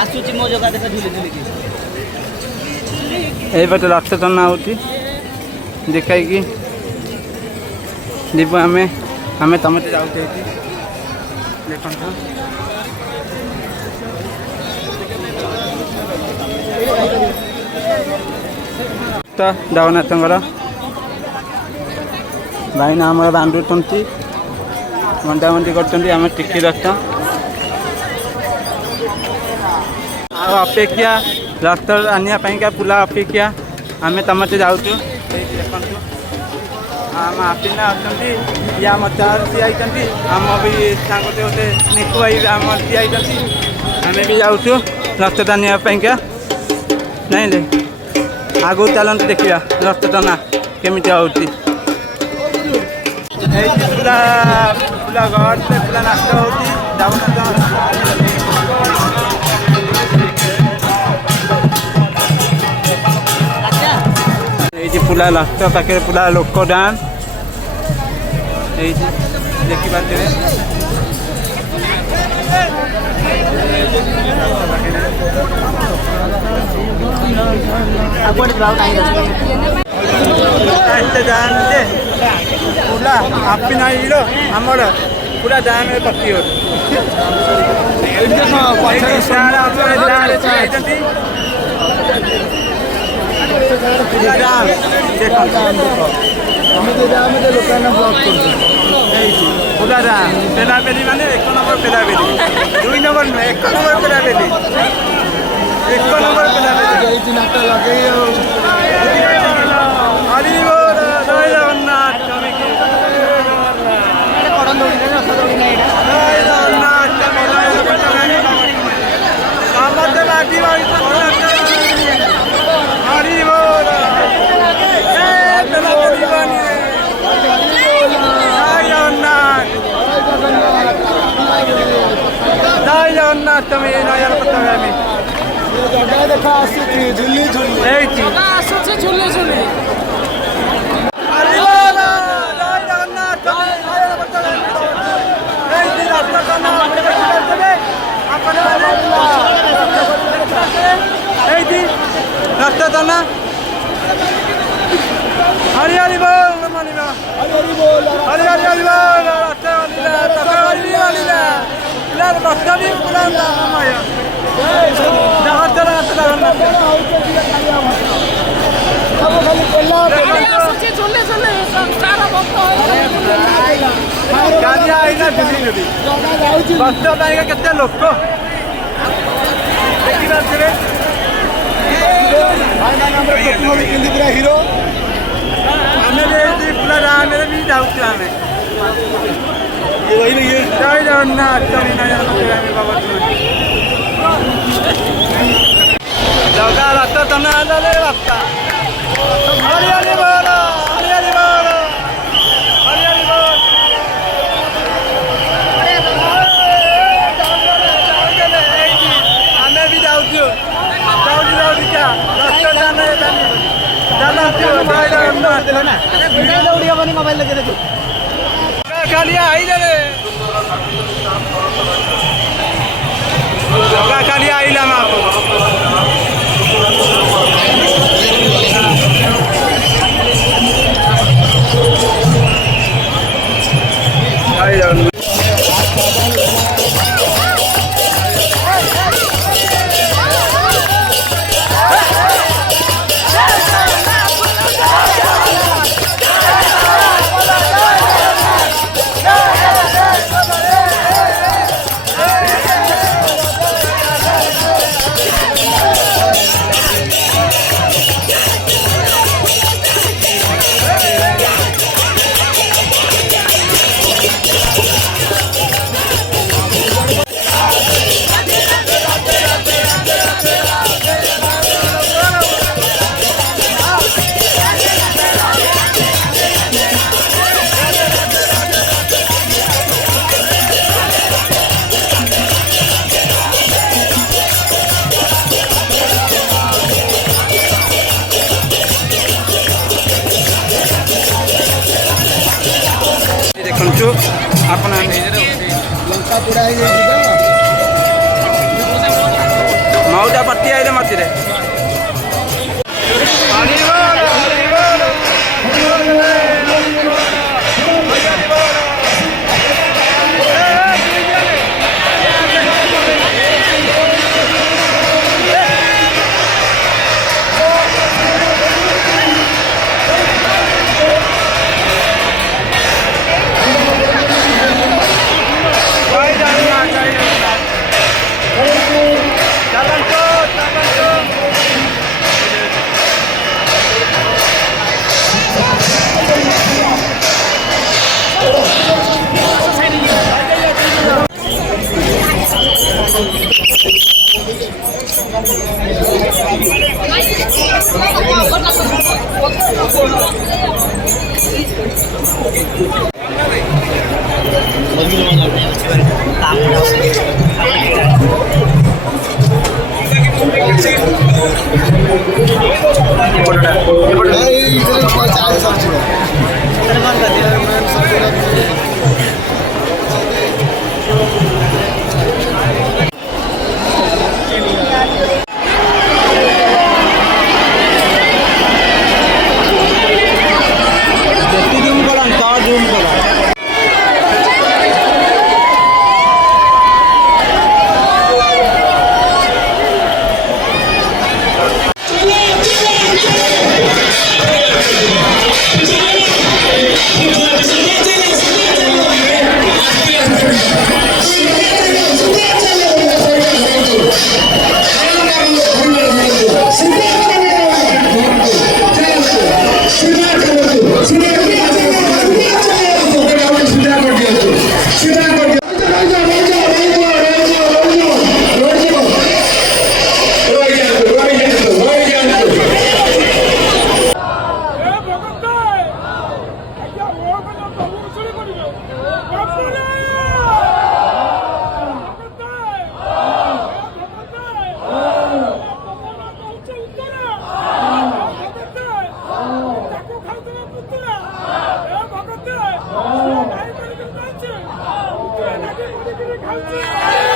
आसुची मो जगह देखा झुली झुली এই পଟେ ରଥ ଟଣା ହେଉଛି ଦେଖାଇକି ଯିବୁ ଆମେ ସମସ୍ତେ ଯାଉଛୁ ଏଇଠି ଦେଖନ୍ତୁ ତ ଜଗନ୍ନାଥଙ୍କର ଭାଇନା ଆମର ବାନ୍ଧୁଛନ୍ତି ମଣ୍ଡାମଣ୍ଡି କରୁଛନ୍ତି ଆମେ ଟିକି ରଥ ଆଉ ଅପେକ୍ଷା ରଥ ଆଣିବା ପାଇଁକା ପୁଲା ଅପେକ୍ଷା ଆମେ ସମସ୍ତେ ଯାଉଛୁ ଏଇଠି ଦେଖନ୍ତୁ ଆମ ଆପିନା ଅଛନ୍ତି ଇଏ ଆମ ଚାର ଠିଆ ହେଇଛନ୍ତି ଆମ ବି ସାଙ୍ଗଟେ ଗୋଟେ ନିକୁ ଭାଇ ଆମର ଠିଆ ହେଇଛନ୍ତି ଆମେ ବି ଯାଉଛୁ ରଥ ଟାଣିବା ପାଇଁକା ନାଇଁଲେ ଆଗକୁ ଚାଲନ୍ତୁ ଦେଖିବା ରଥ ଟଣା କେମିତି ହେଉଛି ଏଇଠି ପୁରା ପୁରା ଗଡ଼ରେ ପୁରା ନାଚ ହେଉଛି ଜଗନ୍ନାଥ এইটি পুরা রাস্তা পাখে পুরা লোক ডান্স এইটি দেখিপারে ଜାଣେ ପୁରା ଆପି ନାଇଲ ଆମର ପୁରା ଜାଣେ ପତି পেলাবেলি মানে 1 নম্বর পেলাবেলি 2 নম্বর নয় 1 নম্বর পেলাবেলি 1 নম্বর পেলাবেলি এইটি নাটক লাগাই হরি বল জয় জগন্নাথ তুমি কি এটা করন দৌড়ি না রথ দৌড়ি না এটা জয় জগন্নাথ তুমি জয় জগন্নাথ আমাদের লাঠি বাড়ি হরি বল जय जगन्नाथ तुम्हें नयन पत्नी जगह देखा झुली झुली झुली झुली रक्त दाना हरि हरि बोल मानिना हरि बोल हरि हरि हरि बोल रक्त वालीला तका वाली वालीला लाल बस्तानी पुरा माया जगत जरा जगन्नाथ अब खाली कोल्ला सोचे झोले झोले सारा भक्त गाड़ी आइना झुली झुली बस्त पाएगा केते लोक देखि बारे भाई ना नंबर टोपी केंदी पूरा हीरो हमें भी पूरा राम भी जाऊँ हमें ये जय जगन्नाथ तुम्हें नयन पत्नी बाबा जगह रथ टना ले बापा हरि हरि बोल हरि हरि बोल हरि हरि बोल हमें भी जाऊँ क्या रथ टना मोबाइल लगे देखो कालिया आई जाने कालिया आई लाम देखु आप लंका पोड़ा मौजा पट्टी आइले मझे Come on!